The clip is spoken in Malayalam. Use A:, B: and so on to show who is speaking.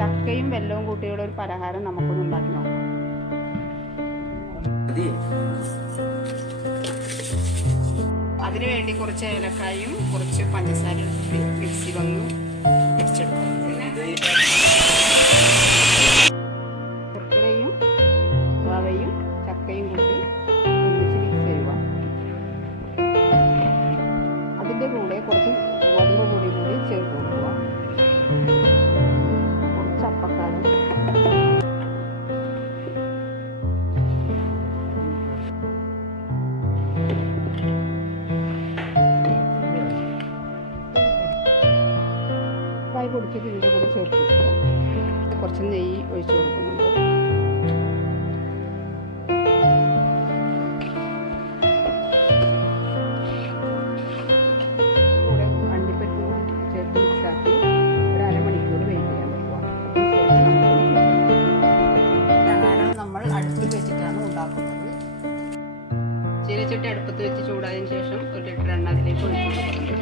A: ചക്കയും വെല്ലവും കൂട്ടിയുള്ള ഒരു പലഹാരം നമുക്കൊന്ന് ഉണ്ടാക്കി നോക്കാം. അതിനു വേണ്ടി കുറച്ച് ഏലക്കായും കുറച്ച് പഞ്ചസാരയും കൂടി പൊടിച്ചിട്ട് ഇതിന്റെ കൂടെ ചേർത്ത് കൊടുക്കുക കുറച്ച് നെയ്യ് ഒഴിച്ചു കൊടുക്കുന്നുണ്ട്. വെച്ചിട്ടാണ് ഉണ്ടാക്കുന്നത്. അടുപ്പത്ത് വെച്ച് ചൂടായതിനു ശേഷം ഒരു ലിറ്റർ എണ്ണ അതിലേക്ക് ഒഴിച്ചു കൊടുക്കുന്നുണ്ട്.